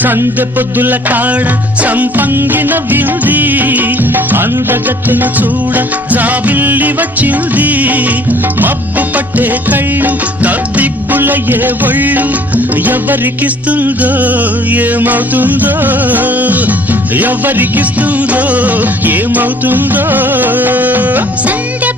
సందె పొద్దుల కాడ సంపంగిన వింది అందగత్తెను చూడ జాబిల్లి వచ్చింది మబ్బు పట్టే కళ్ళు తద్దిబ్బులయ్యే ఒళ్ళు ఎవరికిస్తుందో ఏమవుతుందో ఎవరికిస్తుందో ఏమవుతుందో సందె